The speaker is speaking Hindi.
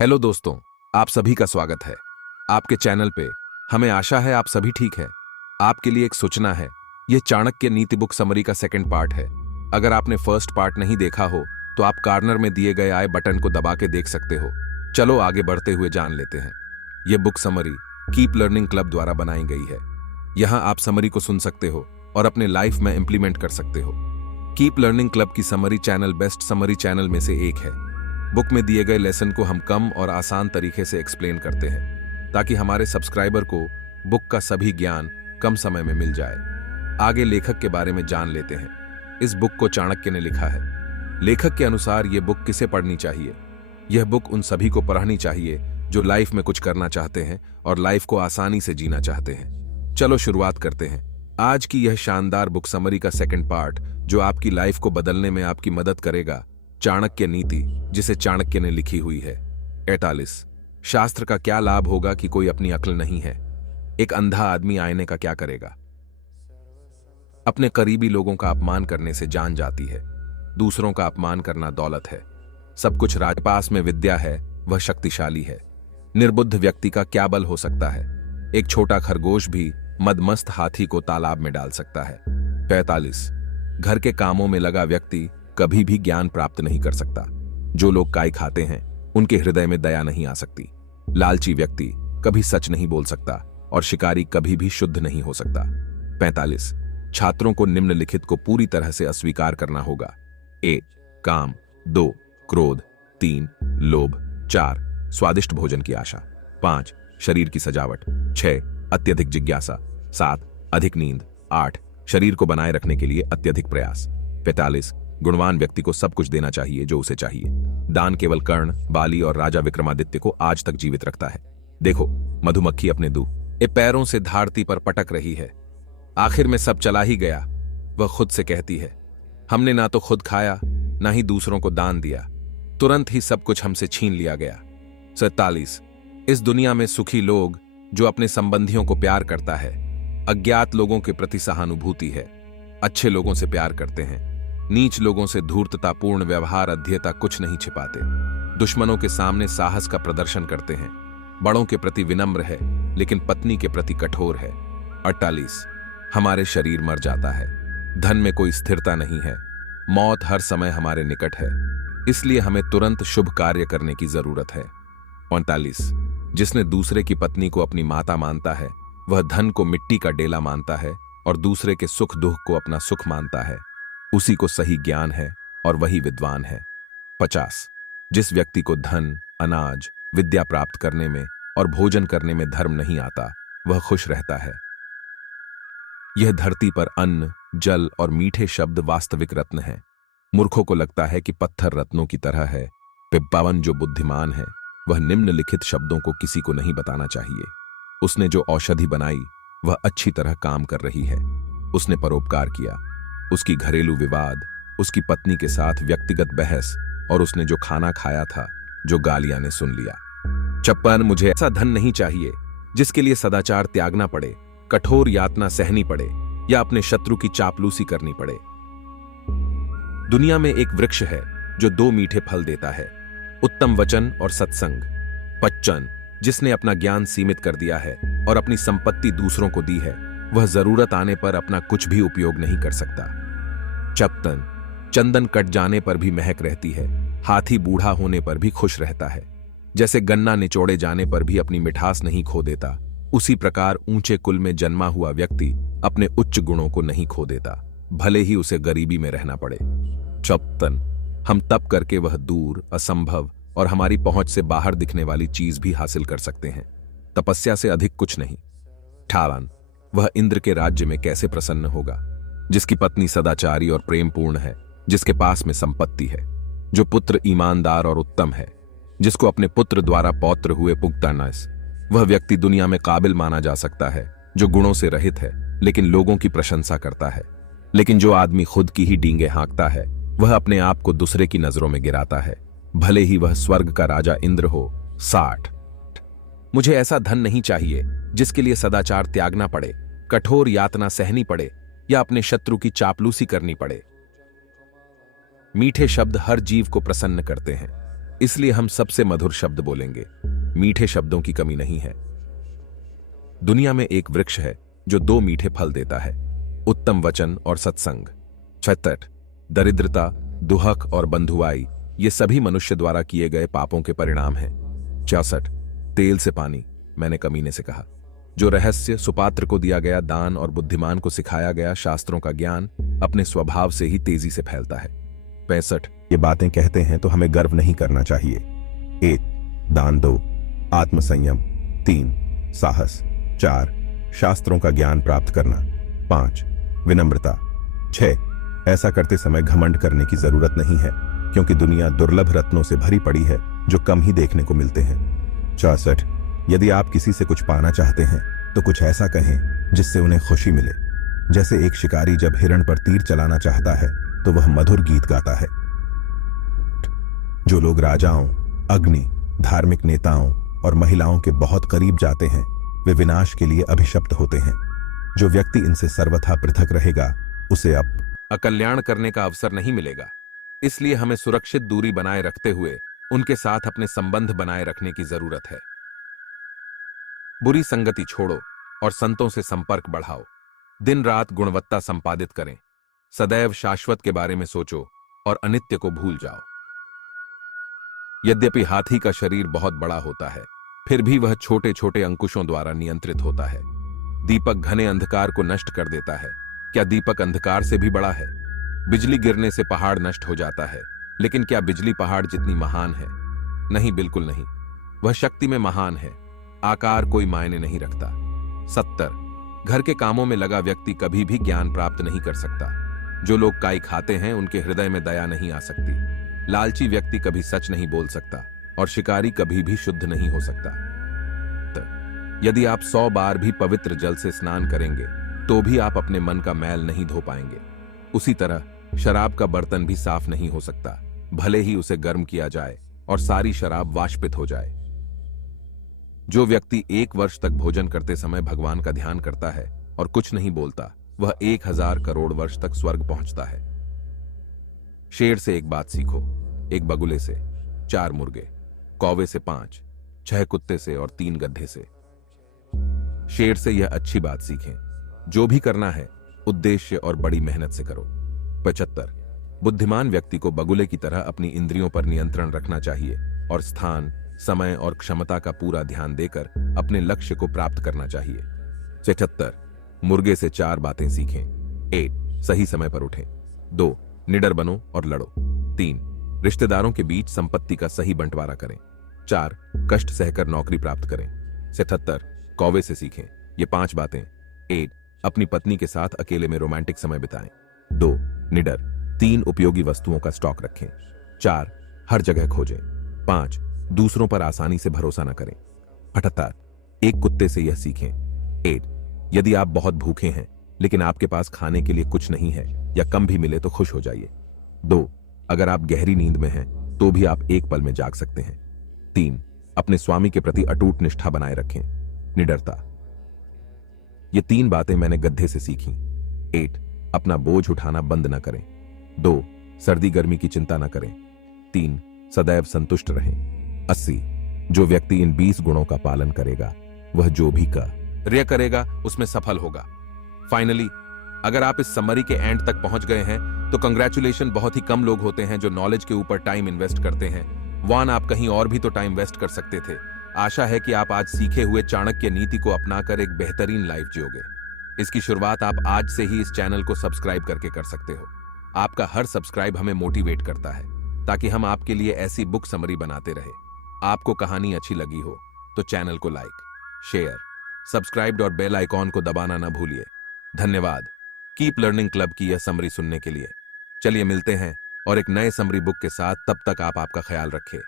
हेलो दोस्तों, आप सभी का स्वागत है आपके चैनल पे। हमें आशा है आप सभी ठीक है। आपके लिए एक सूचना है, यह चाणक्य नीति बुक समरी का सेकंड पार्ट है। अगर आपने फर्स्ट पार्ट नहीं देखा हो तो आप कार्नर में दिए गए आई बटन को दबा के देख सकते हो। चलो आगे बढ़ते हुए जान लेते हैं। यह book summary keep learning club द्वारा बनाई गई है। यहाँ आप समरी को सुन सकते हो और अपने लाइफ में इंप्लीमेंट कर सकते हो। कीप लर्निंग क्लब की summary channel best summary channel में से एक है। बुक में दिए गए लेसन को हम कम और आसान तरीके से एक्सप्लेन करते हैं ताकि हमारे सब्सक्राइबर को बुक का सभी ज्ञान कम समय में मिल जाए। आगे लेखक के बारे में जान लेते हैं। इस बुक को चाणक्य ने लिखा है। लेखक के अनुसार यह बुक किसे पढ़नी चाहिए? यह बुक उन सभी को पढ़नी चाहिए जो लाइफ में कुछ करना चाहते हैं और लाइफ को आसानी से जीना चाहते हैं। चलो शुरुआत करते हैं। आज की यह शानदार बुक समरी का सेकंड पार्ट जो आपकी लाइफ को बदलने में आपकी मदद करेगा, चाणक्य नीति, जिसे चाणक्य ने लिखी हुई है। 48 शास्त्र का क्या लाभ होगा कि कोई अपनी अक्ल नहीं है। एक अंधा आदमी आईने का क्या करेगा? अपने करीबी लोगों का अपमान करने से जान जाती है। दूसरों का अपमान करना दौलत है। सब कुछ राजपास में विद्या है, वह शक्तिशाली है। निर्बुद्ध व्यक्ति का क्या बल हो सकता है? एक छोटा खरगोश भी मदमस्त हाथी को तालाब में डाल सकता है। 45 घर के कामों में लगा व्यक्ति कभी भी ज्ञान प्राप्त नहीं कर सकता। जो लोग काई खाते हैं उनके हृदय में दया नहीं आ सकती। लालची व्यक्ति कभी सच नहीं बोल सकता और शिकारी कभी भी शुद्ध नहीं हो सकता। 45 छात्रों को निम्नलिखित को पूरी तरह से अस्वीकार करना होगा। 1 काम, 2 क्रोध, 3 लोभ, 4 स्वादिष्ट भोजन की आशा, 5 शरीर की सजावट, 6 अत्यधिक जिज्ञासा, 7 अधिक नींद, 8 शरीर को बनाए रखने के लिए अत्यधिक प्रयास। 45 गुणवान व्यक्ति को सब कुछ देना चाहिए जो उसे चाहिए। दान केवल कर्ण, बाली और राजा विक्रमादित्य को आज तक जीवित रखता है। देखो, मधुमक्खी अपने पैरों से धारती पर पटक रही है। आखिर में सब चला ही गया। वह खुद से कहती है, हमने ना तो खुद खाया ना ही दूसरों को दान दिया, तुरंत ही सब कुछ हमसे छीन लिया गया। 47 इस दुनिया में सुखी लोग जो अपने संबंधियों को प्यार करता है, अज्ञात लोगों के प्रति सहानुभूति है, अच्छे लोगों से प्यार करते हैं, नीच लोगों से धूर्ततापूर्ण व्यवहार, अध्येता कुछ नहीं छिपाते, दुश्मनों के सामने साहस का प्रदर्शन करते हैं, बड़ों के प्रति विनम्र है लेकिन पत्नी के प्रति कठोर है। 48 हमारे शरीर मर जाता है, धन में कोई स्थिरता नहीं है, मौत हर समय हमारे निकट है, इसलिए हमें तुरंत शुभ कार्य करने की जरूरत है। 49 जिसने दूसरे की पत्नी को अपनी माता मानता है वह धन को मिट्टी का डेला मानता है और दूसरे के सुख दुख को अपना सुख मानता है, उसी को सही ज्ञान है और वही विद्वान है। 50 जिस व्यक्ति को धन, अनाज, विद्या प्राप्त करने में और भोजन करने में धर्म नहीं आता, वह खुश रहता है। यह धरती पर अन्न, जल और मीठे शब्द वास्तविक रत्न हैं। मूर्खों को लगता है कि पत्थर रत्नों की तरह है। पिप्पावन जो बुद्धिमान है वह निम्नलिखित शब्दों को किसी को नहीं बताना चाहिए। उसने जो औषधि बनाई वह अच्छी तरह काम कर रही है। उसने परोपकार किया। उसकी घरेलू विवाद, उसकी पत्नी के साथ व्यक्तिगत बहस और उसने जो खाना खाया था जो गालियां ने सुन लिया। 56 मुझे ऐसा धन नहीं चाहिए जिसके लिए सदाचार त्यागना पड़े, कठोर यातना सहनी पड़े या अपने शत्रु की चापलूसी करनी पड़े। दुनिया में एक वृक्ष है जो 2 मीठे फल देता है, उत्तम वचन और सत्संग। 55 जिसने अपना ज्ञान सीमित कर दिया है और अपनी संपत्ति दूसरों को दी है, वह जरूरत आने पर अपना कुछ भी उपयोग नहीं कर सकता। 56 चंदन कट जाने पर भी महक रहती है, हाथी बूढ़ा होने पर भी खुश रहता है। जैसे गन्ना निचोड़े जाने पर भी अपनी मिठास नहीं खो देता, उसी प्रकार ऊंचे कुल में जन्मा हुआ व्यक्ति अपने उच्च गुणों को नहीं खो देता, भले ही उसे गरीबी में रहना पड़े। 56 हम तप करके वह दूर, असंभव और हमारी पहुंच से बाहर दिखने वाली चीज भी हासिल कर सकते हैं, तपस्या से अधिक कुछ नहीं। 58 वह इंद्र के राज्य में कैसे प्रसन्न होगा? जिसकी पत्नी सदाचारी और प्रेमपूर्ण है, जिसके पास में संपत्ति है, जो पुत्र ईमानदार और उत्तम है, जिसको अपने पुत्र द्वारा पौत्र हुए पुख्तानस। वह व्यक्ति दुनिया में काबिल माना जा सकता है जो गुणों से रहित है लेकिन लोगों की प्रशंसा करता है। लेकिन जो आदमी खुद की ही डींगे हाँकता है वह अपने आप को दूसरे की नजरों में गिराता है, भले ही वह स्वर्ग का राजा इंद्र हो। 60 मुझे ऐसा धन नहीं चाहिए जिसके लिए सदाचार त्यागना पड़े, कठोर यातना सहनी पड़े या अपने शत्रु की चापलूसी करनी पड़े। मीठे शब्द हर जीव को प्रसन्न करते हैं। इसलिए हम सबसे मधुर शब्द बोलेंगे। मीठे शब्दों की कमी नहीं है। दुनिया में एक वृक्ष है जो 2 मीठे फल देता है, उत्तम वचन और सत्संग। 66 दरिद्रता, दुहक और बंधुआई ये सभी मनुष्य द्वारा किए गए पापों के परिणाम हैं। 64 तेल से पानी, मैंने कमीने से कहा। जो रहस्य सुपात्र को दिया गया दान और बुद्धिमान को सिखाया गया शास्त्रों का ज्ञान अपने स्वभाव से ही तेजी से फैलता है। 65 ये बातें कहते हैं तो हमें गर्व नहीं करना चाहिए। 1 दान, 2 आत्मसंयम, 3 साहस, 4 शास्त्रों का ज्ञान प्राप्त करना, 5 विनम्रता, 6 ऐसा करते समय घमंड करने की जरूरत नहीं है क्योंकि दुनिया दुर्लभ रत्नों से भरी पड़ी है जो कम ही देखने को मिलते हैं। 64 यदि आप किसी से कुछ पाना चाहते हैं तो कुछ ऐसा कहें जिससे उन्हें खुशी मिले। जैसे एक शिकारी जब हिरण पर तीर चलाना चाहता है तो वह मधुर गीत गाता है। जो लोग राजाओं, अग्नि, धार्मिक नेताओं और महिलाओं के बहुत करीब जाते हैं वे विनाश के लिए अभिशप्त होते हैं। जो व्यक्ति इनसे सर्वथा पृथक रहेगा उसे अब अकल्याण करने का अवसर नहीं मिलेगा। इसलिए हमें सुरक्षित दूरी बनाए रखते हुए उनके साथ अपने संबंध बनाए रखने की जरूरत है। बुरी संगति छोड़ो और संतों से संपर्क बढ़ाओ। दिन रात गुणवत्ता संपादित करें। सदैव शाश्वत के बारे में सोचो और अनित्य को भूल जाओ। यद्यपि हाथी का शरीर बहुत बड़ा होता है, फिर भी वह छोटे छोटे अंकुशों द्वारा नियंत्रित होता है। दीपक घने अंधकार को नष्ट कर देता है, क्या दीपक अंधकार से भी बड़ा है? बिजली गिरने से पहाड़ नष्ट हो जाता है, लेकिन क्या बिजली पहाड़ जितनी महान है? नहीं, बिल्कुल नहीं। वह शक्ति में महान है, आकार कोई मायने नहीं रखता। 70 घर के कामों में लगा व्यक्ति कभी भी ज्ञान प्राप्त नहीं कर सकता। जो लोग काई खाते हैं उनके हृदय में दया नहीं आ सकती। लालची व्यक्ति कभी सच नहीं बोल सकता और शिकारी कभी भी शुद्ध नहीं हो सकता। यदि आप 100 बार भी पवित्र जल से स्नान करेंगे तो भी आप अपने मन का मैल नहीं धो पाएंगे। उसी तरह शराब का बर्तन भी साफ नहीं हो सकता, भले ही उसे गर्म किया जाए और सारी शराब वाष्पित हो जाए। जो व्यक्ति 1 वर्ष तक भोजन करते समय भगवान का ध्यान करता है और कुछ नहीं बोलता, वह 1000 करोड़ वर्ष तक स्वर्ग पहुंचता है। शेर से एक बात सीखो, एक बगुले से 4 मुर्गे, कौवे से 5, 6 कुत्ते से और 3 गधे से। शेर से यह अच्छी बात सीखें, जो भी करना है उद्देश्य और बड़ी मेहनत से करो। 75 बुद्धिमान व्यक्ति को बगुले की तरह अपनी इंद्रियों पर नियंत्रण रखना चाहिए और स्थान, समय और क्षमता का पूरा ध्यान देकर अपने लक्ष्य को प्राप्त करना चाहिए। 76 मुर्गे से 4 बातें सीखें। 1 सही समय पर उठें। 2 निडर बनो और लड़ो। 3 रिश्तेदारों के बीच संपत्ति का सही बंटवारा करें। 4 कष्ट सहकर नौकरी प्राप्त करें। 77 कौवे से सीखें ये 5 बातें। 1 अपनी पत्नी के साथ अकेले में रोमांटिक समय बिताएं। 2 निडर, 3 उपयोगी वस्तुओं का स्टॉक रखें। 4 हर जगह खोजें। 5 दूसरों पर आसानी से भरोसा न करें। 78 एक कुत्ते से यह सीखें। 8 यदि आप बहुत भूखे हैं लेकिन आपके पास खाने के लिए कुछ नहीं है या कम भी मिले तो खुश हो जाइए। 2 अगर आप गहरी नींद में हैं तो भी आप एक पल में जाग सकते हैं। 3 अपने स्वामी के प्रति अटूट निष्ठा बनाए रखें। निडरता, ये 3 बातें मैंने गधे से सीखी। 8 अपना बोझ उठाना बंद न करें। 2 सर्दी गर्मी की चिंता न करें। 3 सदैव संतुष्ट रहें। 80 जो व्यक्ति इन 20 गुणों का पालन करेगा वह जो भी कार्य करेगा उसमें सफल होगा। फाइनली, अगर आप इस समरी के एंड तक पहुंच गए हैं तो कंग्रेचुलेशन। बहुत ही कम लोग होते हैं जो नॉलेज के ऊपर टाइम इन्वेस्ट करते हैं। वान आप कहीं और भी तो टाइम वेस्ट कर सकते थे। आशा है कि आप आज सीखे हुए चाणक्य नीति को अपनाकर एक बेहतरीन लाइफ जियोगे। इसकी शुरुआत आप आज से ही इस चैनल को सब्सक्राइब करके कर सकते हो। आपका हर सब्सक्राइब हमें मोटिवेट करता है ताकि हम आपके लिए ऐसी बुक समरी बनाते रहे। आपको कहानी अच्छी लगी हो तो चैनल को लाइक, शेयर, सब्सक्राइब और बेल आइकॉन को दबाना ना भूलिए। धन्यवाद कीप लर्निंग क्लब की यह समरी सुनने के लिए। चलिए मिलते हैं और एक नए समरी बुक के साथ। तब तक आप आपका ख्याल रखें।